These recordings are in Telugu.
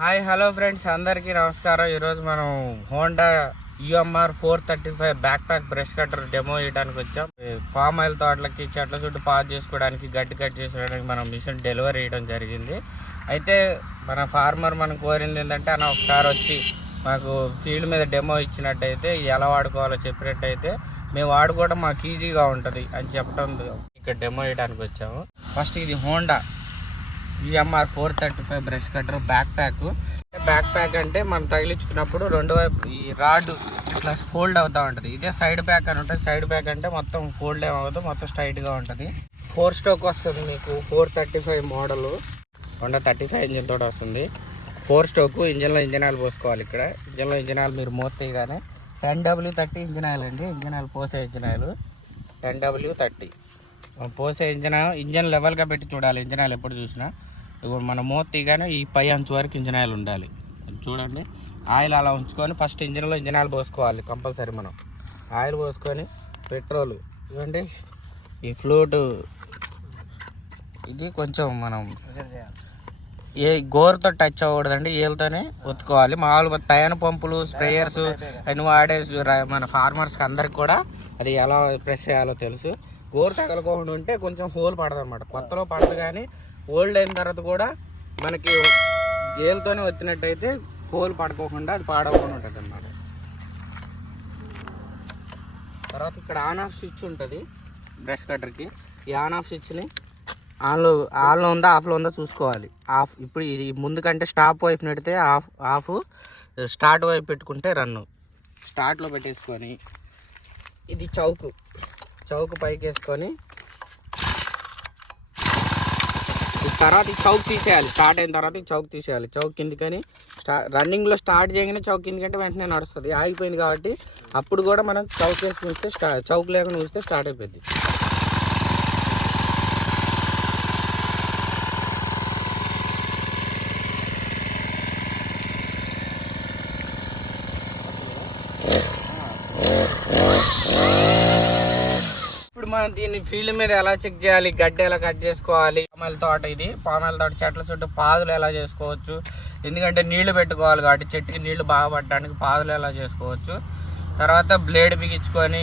హాయ్ హలో ఫ్రెండ్స్, అందరికీ నమస్కారం. ఈరోజు మనం Honda umr435 back pack brush cutter demo ఇవ్వడానికి వచ్చాం. పామ్ ఆయిల్ తోటలకి చెట్ల చుట్టూ పాస్ చేసుకోవడానికి గడ్డి కట్ చేసుకోవడానికి మనం మిషన్ డెలివరీ చేయడం జరిగింది. అయితే మన ఫార్మర్ మనం కోరింది ఏంటంటే అన్న ఒకసారి వచ్చి మాకు ఫీల్డ్ మీద డెమో ఇచ్చినట్టయితే ఎలా వాడుకోవాలో చెప్పినట్టయితే మేము వాడుకోవడం మాకు ఈజీగా ఉంటుంది అని చెప్పడం ఇక్కడ డెమో ఇవ్వడానికి వచ్చాము. ఫస్ట్ ఇది Honda umr435 brush cutter back pack అంటే మనం తగిలించుకున్నప్పుడు రెండు వైపు ఈ రాడ్ ఇట్లా ఫోల్డ్ అవుతూ ఉంటుంది. ఇదే సైడ్ ప్యాక్ అని ఉంటుంది. సైడ్ ప్యాక్ అంటే మొత్తం ఫోల్డ్ ఏమవుతుంది, మొత్తం స్ట్రైట్గా ఉంటుంది. 4 స్ట్రోక్ వస్తుంది మీకు. 435 మోడల్ హోండా 35 ఇంజిన్ తోటి వస్తుంది. 4 స్ట్రోక్. ఇంజిన్ ఆయిల్ పోసుకోవాలి. ఇక్కడ ఇంజిన్ ఆయిల్ మీరు మోస్తేగానే 10W30 ఇంజిన్ ఆయిల్ అండి. ఇంజిన్ ఆయిల్ పోసే ఇంజిన్ ఆయిల్ 10W30 పోసే ఇంజన్ లెవెల్గా పెట్టి చూడాలి. ఇంజిన్ ఆయిల్ ఎప్పుడు చూసినా ఇప్పుడు మన తీగానే ఈ పై అంచు వరకు ఇంజిన్ ఆయిల్ ఉండాలి. చూడండి, ఆయిల్ అలా ఉంచుకొని ఫస్ట్ ఇంజిన్ ఆయిల్ పోసుకోవాలి కంపల్సరీ. మనం ఆయిల్ పోసుకొని పెట్రోల్ ఇవ్వండి. ఈ ఫ్లూట్ ఇది కొంచెం మనం ఏ గోరుతో టచ్ అవ్వకూడదండి, ఏళ్ళతోనే ఒత్తుకోవాలి. మామూలుగా టైన్ పంపులు స్ప్రేయర్స్ అన్ని వాడే మన ఫార్మర్స్కి అందరికి కూడా అది ఎలా ప్రెస్ చేయాలో తెలుసు. గోరు తగలకోకుండా ఉంటే కొంచెం హోల్ పడదు అనమాట. కొత్తలో పడదు, కానీ ఓల్డ్ అయిన తర్వాత కూడా మనకి ఏళ్ళతోనే వచ్చినట్టయితే హోల్ పడుకోకుండా అది పాడవకుండా ఉంటుంది అన్నమాట. తర్వాత ఇక్కడ ఆన్ ఆఫ్ స్విచ్ ఉంటుంది బ్రష్ కట్టర్కి. ఈ ఆన్ ఆఫ్ స్విచ్ని ఆన్లో ఉందా ఆఫ్లో ఉందా చూసుకోవాలి. ఆఫ్ ఇప్పుడు ఇది ముందు కంటే స్టాప్ వైపు పెడితే ఆఫ్, స్టార్ట్ వైపు పెట్టుకుంటే రన్ను. స్టార్ట్లో పెట్టేసుకొని ఇది చౌక్ పైకి వేసుకొని తర్వాత ఈ చౌక్ తీసేయాలి. స్టార్ట్ అయిన తర్వాత ఈ చౌక్ తీసేయాలి. చౌక్ కిందికని రన్నింగ్లో స్టార్ట్ చేయగానే చౌక్ కిందికంటే వెంటనే నడుస్తుంది. ఆగిపోయింది కాబట్టి అప్పుడు కూడా మనం చౌక్ వేసి ఉంచితే చౌక్ లేకుండా ఉంచితే స్టార్ట్ అయిపోయింది. మనం దీన్ని ఫీల్డ్ మీద ఎలా చెక్ చేయాలి, గడ్డి ఎలా కట్ చేసుకోవాలి, పామాయిల్ తోట చెట్ల చుట్టూ పాదులు ఎలా చేసుకోవచ్చు, ఎందుకంటే నీళ్లు పెట్టుకోవాలి కాబట్టి చెట్టుకి నీళ్లు బాగా పట్టడానికి పాదులు ఎలా చేసుకోవచ్చు. తర్వాత బ్లేడ్ బిగించుకొని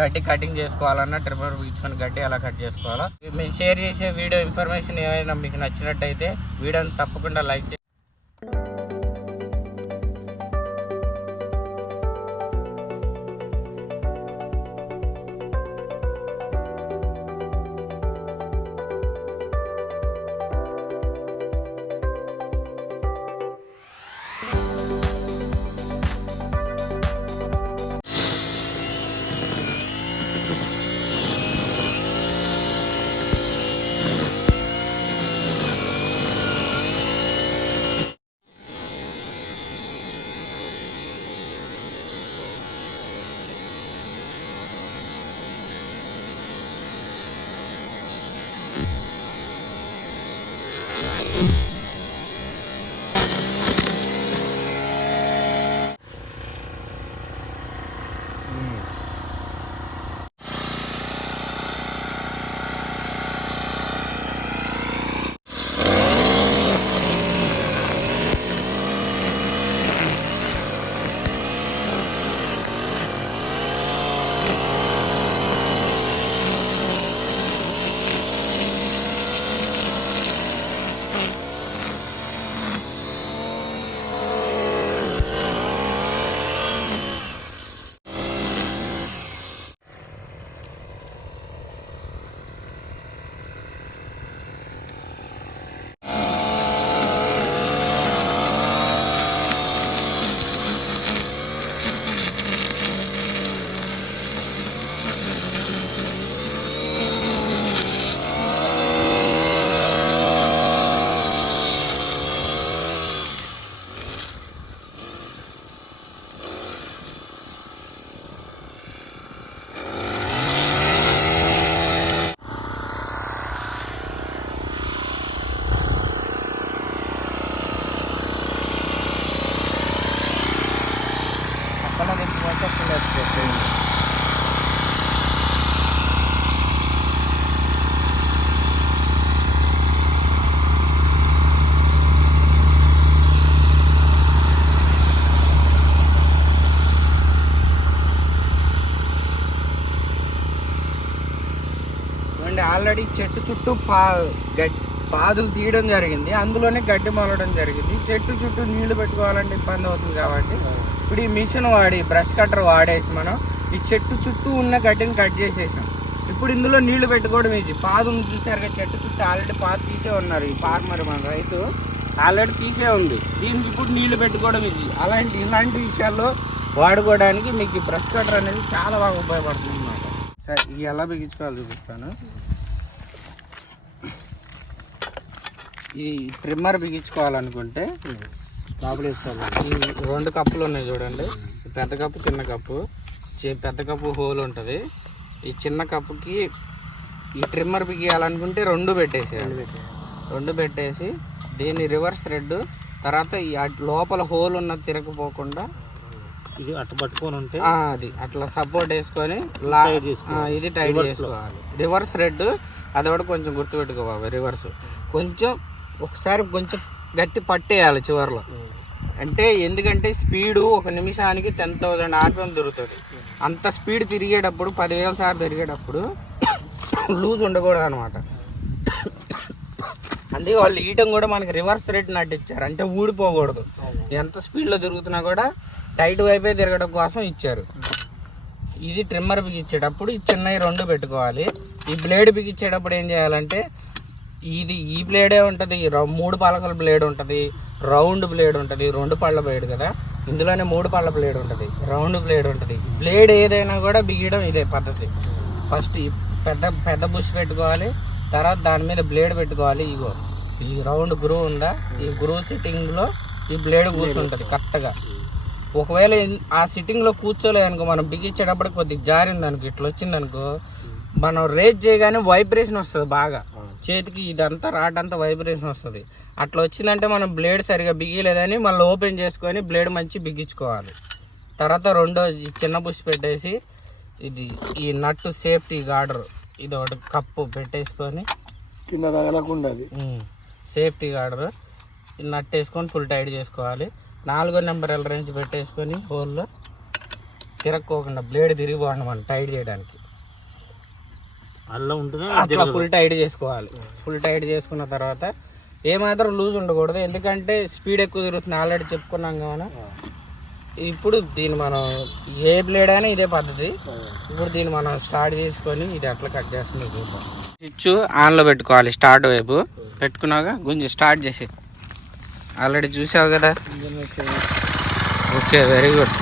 గడ్డి కటింగ్ చేసుకోవాలన్నా ట్రిమ్మర్ బిగించుకొని గడ్డి ఎలా కట్ చేసుకోవాలో మేము షేర్ చేసే వీడియో ఇన్ఫర్మేషన్ ఏమైనా మీకు నచ్చినట్టయితే వీడియోని తప్పకుండా లైక్ చేయండి. ఆల్రెడీ చెట్టు చుట్టూ పాదులు తీయడం జరిగింది, అందులోనే గడ్డి మొలడం జరిగింది. చెట్టు చుట్టూ నీళ్లు పెట్టుకోవాలంటే ఇబ్బంది అవుతుంది కాబట్టి ఇప్పుడు ఈ మిషన్ వాడి బ్రష్ కట్టర్ వాడేసి మనం ఈ చెట్టు చుట్టూ ఉన్న గడ్డిని కట్ చేసేసాం. ఇప్పుడు ఇందులో నీళ్లు పెట్టుకోవడం ఇది. పాదును చూసారుగా, చెట్టు చుట్టూ ఆల్రెడీ పాదు తీసే ఉన్నారు. ఈ ఫార్మర్ మన రైతు ఆల్రెడీ తీసే ఉంది. దీనికి ఇప్పుడు నీళ్లు పెట్టుకోవడం ఇది. ఇలాంటి విషయాల్లో వాడుకోవడానికి మీకు బ్రష్ కట్టర్ అనేది చాలా బాగా ఉపయోగపడుతుంది అన్నమాట. సరే, ఇవి ఎలా బిగించుకోవాలో చూపిస్తాను. ఈ ట్రిమ్మర్ బిగించుకోవాలనుకుంటే కాపులు వేసుకోవాలి. ఈ 2 కప్పులు ఉన్నాయి చూడండి, పెద్ద కప్పు చిన్న కప్పు. పెద్ద కప్పు హోల్ ఉంటుంది. ఈ చిన్న కప్పుకి ఈ ట్రిమ్మర్ బిగియాలనుకుంటే 2 పెట్టేసేయాలి. 2 పెట్టేసి దీన్ని రివర్స్ థ్రెడ్ తర్వాత ఈ లోపల హోల్ ఉన్న తిరగపోకుండా ఇది అట్లా పట్టుకొని ఉంటే అది అట్లా సపోర్ట్ వేసుకొని ఇది టైట్ చేసుకోవాలి. రివర్స్ థ్రెడ్ అది కూడా కొంచెం గుర్తుపెట్టుకోవాలి. రివర్స్ కొంచెం ఒకసారి కొంచెం గట్టి పట్టేయాలి చివరిలో. అంటే ఎందుకంటే స్పీడు 1 నిమిషానికి 10,000 RPM దొరుకుతుంది. అంత స్పీడ్ తిరిగేటప్పుడు 10,000 సార్లు తిరిగేటప్పుడు లూజ్ ఉండకూడదు అనమాట. అందుకే వాళ్ళు ఈయటం కూడా మనకి రివర్స్ థ్రెడ్ నట్టిచ్చారు, అంటే ఊడిపోకూడదు. ఎంత స్పీడ్లో తిరుగుతున్నా కూడా టైట్ వైపే తిరగడం కోసం ఇచ్చారు. ఇది ట్రిమ్మర్ బిగించేటప్పుడు ఈ చిన్నవి 2 పెట్టుకోవాలి. ఈ బ్లేడ్ బిగించేటప్పుడు ఏం చేయాలంటే ఈ బ్లేడే ఉంటుంది, 3 పలకల బ్లేడ్ ఉంటుంది, రౌండ్ బ్లేడ్ ఉంటుంది, 2 పళ్ళ బ్లేడ్ కదా, ఇందులోనే 3 పళ్ళ బ్లేడ్ ఉంటుంది, రౌండ్ బ్లేడ్ ఉంటుంది. బ్లేడ్ ఏదైనా కూడా బిగియడం ఇదే పద్ధతి. ఫస్ట్ పెద్ద బుష్ పెట్టుకోవాలి, తర్వాత దాని మీద బ్లేడ్ పెట్టుకోవాలి. ఇగో ఈ రౌండ్ గ్రూ ఉందా, ఈ గ్రూ సిట్టింగ్లో ఈ బ్లేడ్ కూర్చుంటుంది కరెక్ట్గా. ఒకవేళ ఆ సిట్టింగ్లో కూర్చోలేదనుకో, మనం బిగించేటప్పుడు కొద్దిగా జారిందనుకో, ఇట్లా వచ్చిందనుకో, మనం రేజ్ చేయగానే వైబ్రేషన్ వస్తుంది బాగా చేతికి, ఇదంతా రాడ్ అంతా వైబ్రేషన్ వస్తుంది. అట్లా వచ్చిందంటే మనం బ్లేడ్ సరిగా బిగియలేదని మళ్ళీ ఓపెన్ చేసుకొని బ్లేడ్ మంచి బిగించుకోవాలి. తర్వాత రెండో చిన్న బుష్ పెట్టేసి ఈ నట్టు సేఫ్టీ గార్డర్ ఇది ఒకటి కప్పు పెట్టేసుకొని కింద తగలకుండా సేఫ్టీ గార్డర్ నట్ వేసుకొని ఫుల్ టైట్ చేసుకోవాలి. 4వ నెంబర్ రేంజ్ పెట్టేసుకొని హోల్లో తిరక్కోకుండా బ్లేడ్ తిరిగిపోండి మనం టైట్ చేయడానికి. అలా ఉంటుంది, అట్లా ఫుల్ టైట్ చేసుకోవాలి. ఫుల్ టైట్ చేసుకున్న తర్వాత ఏమాత్రం లూజ్ ఉండకూడదు, ఎందుకంటే స్పీడ్ ఎక్కువ తిరుగుతుంది ఆల్రెడీ చెప్పుకున్నాం కదా. ఇప్పుడు దీన్ని మనం ఏ బ్లేడ్ అయినా ఇదే పద్ధతి. ఇప్పుడు దీన్ని మనం స్టార్ట్ చేసుకొని ఇది అట్లా కట్ చేస్తుంది చూద్దాం. స్విచ్ ఆన్లో పెట్టుకోవాలి, స్టార్ట్ వైపు పెట్టుకున్నాక గుంజి స్టార్ట్ చేసి. ఆల్రెడీ చూసావు కదా, ఓకే వెరీ గుడ్.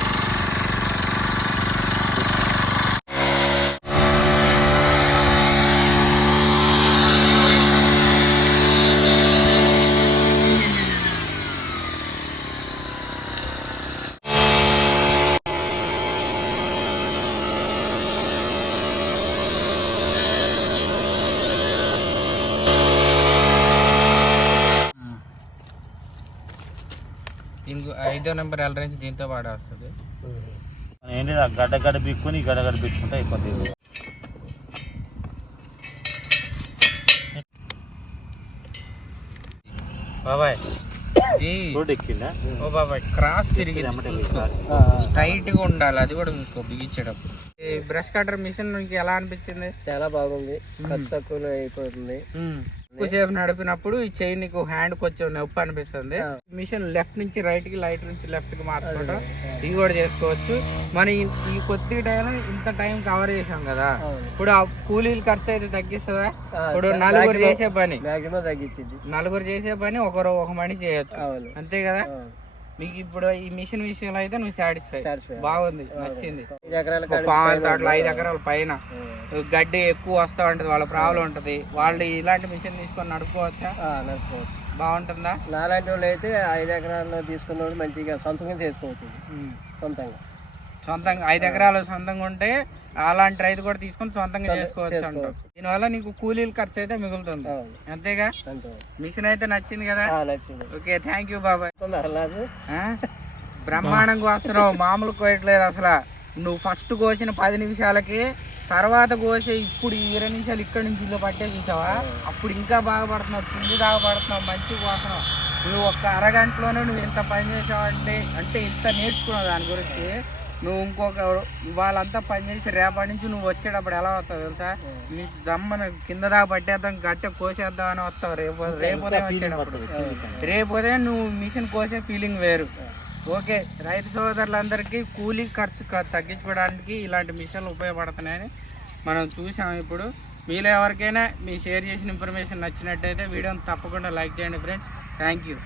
ఇంకో 5వ నెంబర్ రేంజ్ దీంతో పాటు వస్తుంది. ఏంటి గడ్డ బిక్కుని గడ్డ బిక్కుంటే అయిపోతుంది. బాబాయ్ ఓ బాబాయ్ క్రాస్ తిరిగి టైట్ గా ఉండాలి, అది కూడా చూసుకో బిగించేటప్పుడు. ఈ బ్రష్ కటర్ మిషన్ నీకు ఎలా అనిపించింది? చాలా బాగుంది, ఖర్చు తక్కువలో అయిపోతుంది. ఎక్కువసేపు నడిపినప్పుడు ఈ చైన్ నీకు హ్యాండ్ కొంచెం నొప్పి అనిపిస్తుంది. మిషన్ లెఫ్ట్ నుంచి రైట్ కి, రైట్ నుంచి లెఫ్ట్ కి మార్చుకోవడం ఇది కూడా చేసుకోవచ్చు. మన ఈ కొద్ది టైం ఇంత టైం కవర్ చేసాం కదా, ఇప్పుడు ఆ కూలీలు ఖర్చు అయితే తగ్గిస్తుందా? ఇప్పుడు నలుగురు చేసే పని మాక్సిమం తగ్గించింది. నలుగురు చేసే పని ఒక మనిషి చేయొచ్చు, అంతే కదా. మీకు ఇప్పుడు ఈ మిషన్ విషయంలో అయితే నువ్వు సాటిస్ఫై, బాగుంది, నచ్చింది. 5 ఎకరాల పైన గడ్డి ఎక్కువ వస్తా ఉంటది, వాళ్ళ ప్రాబ్లం ఉంటది, వాళ్ళు ఇలాంటి మిషన్ తీసుకొని నడుపుకోవచ్చా? నడుపుకోవచ్చు, బాగుంటుందా? నాలాంటి వాళ్ళు అయితే 5 ఎకరాలు తీసుకున్న వాళ్ళు మంచిగా సొంతంగా చేసుకోవచ్చు. సొంతంగా 5 ఎకరాలు సొంతంగా ఉంటే అలాంటి రైతు కూడా తీసుకొని సొంతంగా చేసుకోవచ్చు అంటారు. దీనివల్ల నీకు కూలీల ఖర్చు అయితే మిగులుతుంది, అంతేగా. మిషన్ అయితే నచ్చింది కదా, ఓకే థ్యాంక్ యూ బాబాయ్. బ్రహ్మాండంగా వస్తున్నావు, మామూలు కోయట్లేదు అసలు. నువ్వు ఫస్ట్ కోసిన 10 నిమిషాలకి తర్వాత కోసే ఇప్పుడు 20 నిమిషాలు ఇక్కడ నుంచి ఇల్లు పట్టే చూసావా, అప్పుడు ఇంకా బాగా పడుతున్నావు, తిండి దాకా పడుతున్నావు, మంచిగా పోతున్నావు. నువ్వు 1 అరగంటలోనే నువ్వు ఇంత పని చేసావంటే అంటే ఇంత నేర్చుకున్నావు దాని గురించి. నువ్వు ఇంకొక వాళ్ళంతా పనిచేసి రేపటి నుంచి నువ్వు వచ్చేటప్పుడు ఎలా వస్తావు తెలుసా? మీ జమ్మను కింద దాకా పట్టేద్దాం గట్టే కోసేద్దాం అని వస్తావు. రేపోదే వచ్చేటప్పుడు రేపోదే నువ్వు మిషన్ కోసే ఫీలింగ్ వేరు. ఓకే, రైతు సోదరులందరికీ కూలీ ఖర్చు తగ్గించుకోవడానికి ఇలాంటి మిషన్లు ఉపయోగపడుతున్నాయని మనం చూసాం. ఇప్పుడు మీలో ఎవరికైనా మీ షేర్ చేసిన ఇన్ఫర్మేషన్ నచ్చినట్టయితే వీడియోని తప్పకుండా లైక్ చేయండి ఫ్రెండ్స్. Thank you.